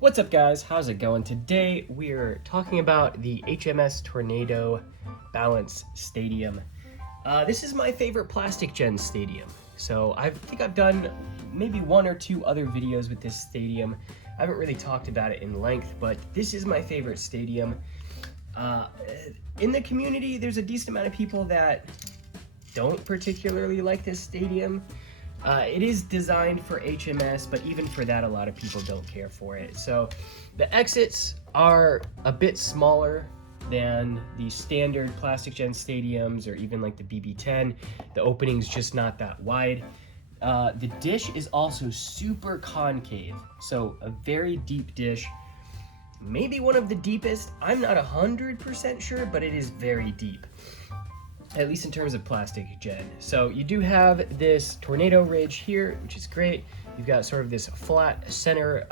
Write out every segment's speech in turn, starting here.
What's up, guys? How's it going? Today we're talking about the HMS Tornado Balance Stadium. This is my favorite plastic gen stadium. So I think I've done maybe one or two other videos with this stadium. I haven't really talked about it in length, but this is my favorite stadium. In the community, there's a decent amount of people that don't particularly like this stadium. It is designed for HMS, but even for that, a lot of people don't care for it. So the exits are a bit smaller than the standard plastic gen stadiums or even like the BB10. The opening's just not that wide. The dish is also super concave, so a very deep dish. Maybe one of the deepest. I'm not 100% sure, but it is very deep, at least in terms of plastic gen. So you do have this tornado ridge here, which is great. You've got sort of this flat center,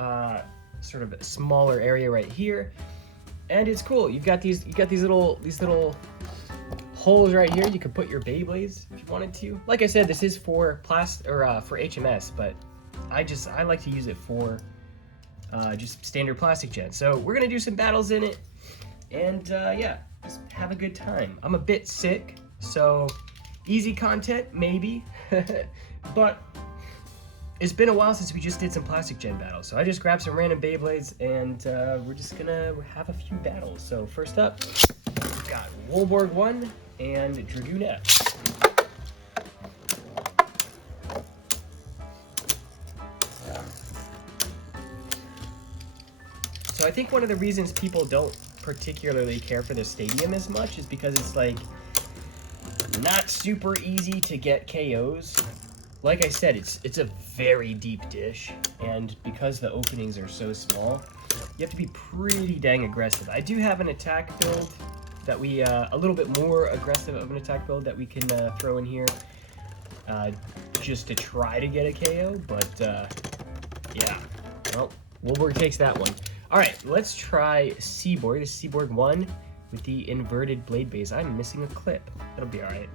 sort of smaller area right here, and it's cool. You've got these little holes right here. You could put your Beyblades if you wanted to. Like I said, this is for for HMS, but I like to use it for just standard plastic gen. So we're gonna do some battles in it, and yeah, just have a good time. I'm a bit sick, so easy content maybe, but it's been a while since we just did some plastic gen battles. So I just grabbed some random Beyblades, and we're just gonna have a few battles. So first up, we've got Wolborg 1 and Dragoonette. So I think one of the reasons people don't particularly care for the stadium as much is because it's like not super easy to get KOs. Like I said, it's a very deep dish, and because the openings are so small, you have to be pretty dang aggressive. I do have an attack build that we a little bit more aggressive of an attack build that we can throw in here just to try to get a KO, but yeah, well, Wolborg takes that one. All right, let's try Seaborg. This is Seaborg 1 with the inverted blade base. I'm missing a clip. That'll be all right.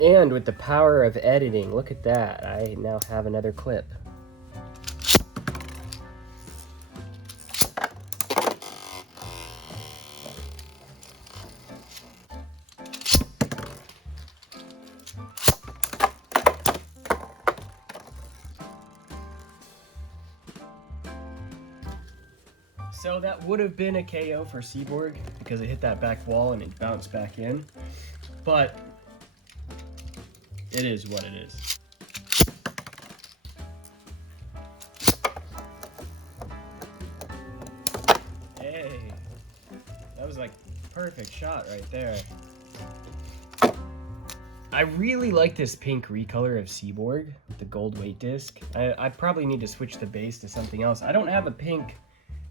And with the power of editing, look at that. I now have another clip. So that would have been a KO for Seaborg because it hit that back wall and it bounced back in, but it is what it is. Hey, that was like perfect shot right there. I really like this pink recolor of Seaborg, the gold weight disc. I probably need to switch the base to something else. I don't have a pink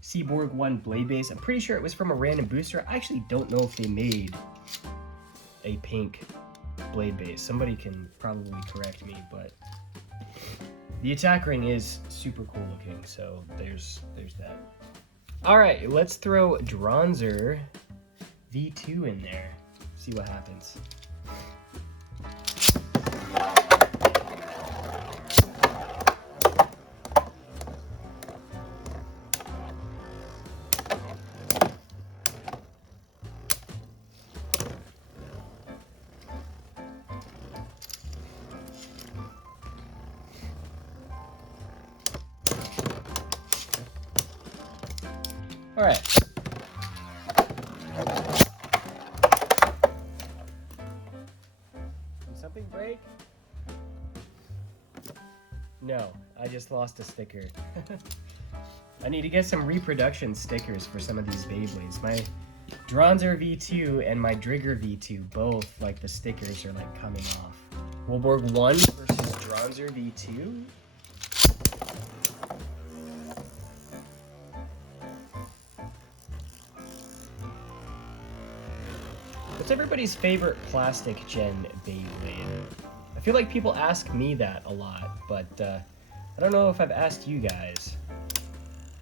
Seaborg 1 blade base. I'm pretty sure it was from a random booster. I actually don't know if they made a pink blade base. Somebody can probably correct me, but the attack ring is super cool looking, so there's that. All right, let's throw Dronzer V2 in there. See what happens. All right. Did something break? No, I just lost a sticker. I need to get some reproduction stickers for some of these Beyblades. My Dronzer V2 and my Drigger V2 both, like, the stickers are like coming off. Wolborg 1 versus Dronzer V2? What's everybody's favorite plastic gen Beyblade? I feel like people ask me that a lot, but I don't know if I've asked you guys.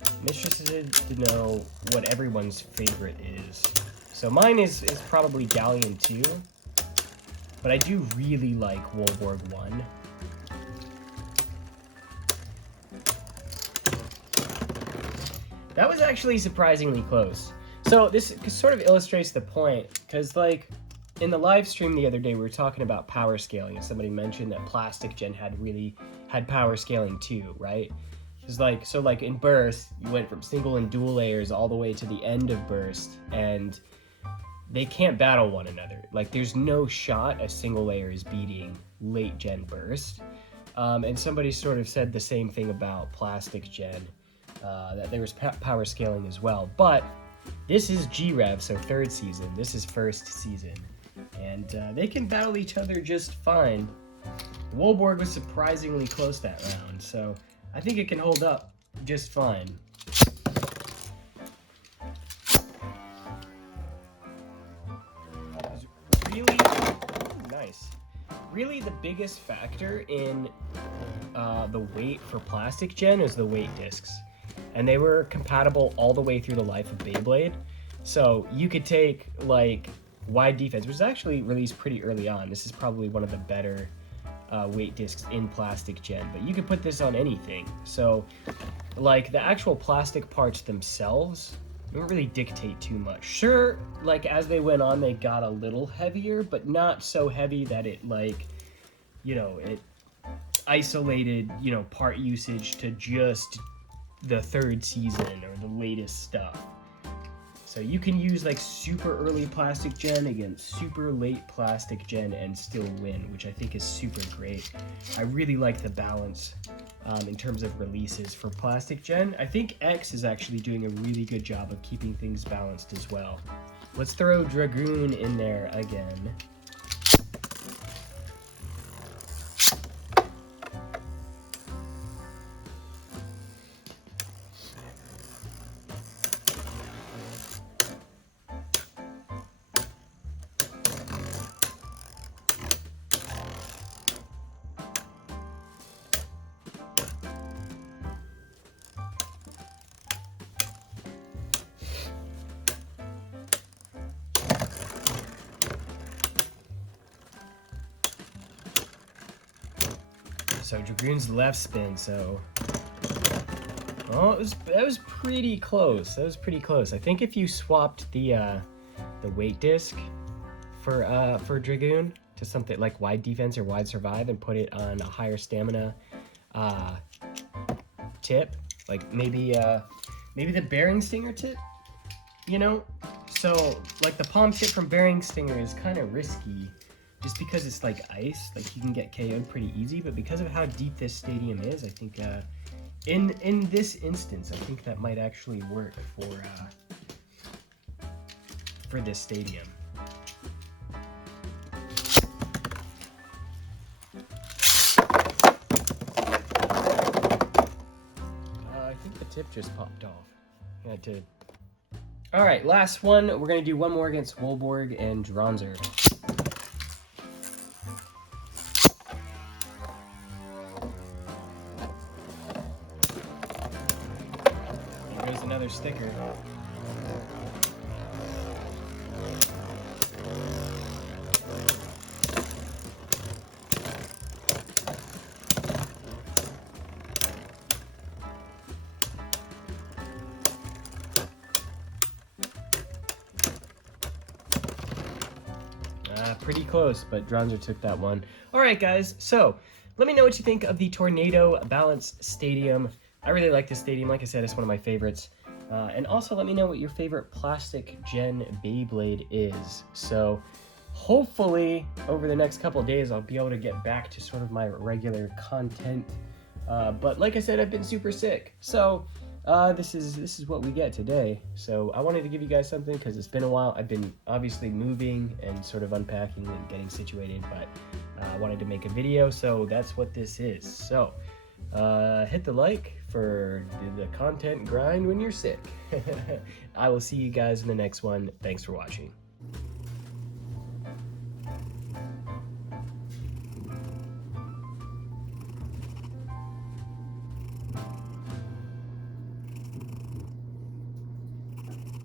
I'm interested to know what everyone's favorite is. So mine is probably Galleon 2, but I do really like Wolborg 1. That was actually surprisingly close. So this sort of illustrates the point, because like in the live stream the other day we were talking about power scaling, and somebody mentioned that plastic gen had power scaling too, right? It's like, so like in burst you went from single and dual layers all the way to the end of burst, and they can't battle one another. Like there's no shot a single layer is beating late gen burst. And somebody sort of said the same thing about plastic gen, that there was power scaling as well. But this is G-Rev, so third season. This is first season. And they can battle each other just fine. Wolborg was surprisingly close that round, so I think it can hold up just fine. Really nice. Really, the biggest factor in the weight for plastic gen is the weight discs, and they were compatible all the way through the life of Beyblade. So you could take like wide defense, which was actually released pretty early on. This is probably one of the better weight discs in plastic gen, but you could put this on anything. So like the actual plastic parts themselves don't really dictate too much. Sure, like as they went on they got a little heavier, but not so heavy that it like, you know, it isolated, you know, part usage to just the third season or the latest stuff. So you can use like super early plastic gen against super late plastic gen and still win, which I think is super great. I really like the balance in terms of releases for plastic gen. I think X is actually doing a really good job of keeping things balanced as well. Let's throw Dragoon in there again. So Dragoon's left spin, so... Oh, that was pretty close. That was pretty close. I think if you swapped the weight disc for Dragoon to something like wide defense or wide survive and put it on a higher stamina tip, like maybe the Bearing Stinger tip, you know? So like the palm tip from Bearing Stinger is kind of risky, just because it's like ice, like you can get KO'd pretty easy, but because of how deep this stadium is, I think in this instance, I think that might actually work for this stadium. I think the tip just popped off. Yeah, it did. All right, last one. We're gonna do one more against Wolborg and Dronzer. There's another sticker. Pretty close, but Dronzer took that one. All right, guys, so let me know what you think of the Tornado Balance Stadium. I really like this stadium. Like I said, it's one of my favorites. And also let me know what your favorite plastic gen Beyblade is. So hopefully over the next couple of days, I'll be able to get back to sort of my regular content. But like I said, I've been super sick. So this is what we get today. So I wanted to give you guys something because it's been a while. I've been obviously moving and sort of unpacking and getting situated, but I wanted to make a video, so that's what this is. So hit the like for the content grind when you're sick. I will see you guys in the next one. Thanks for watching.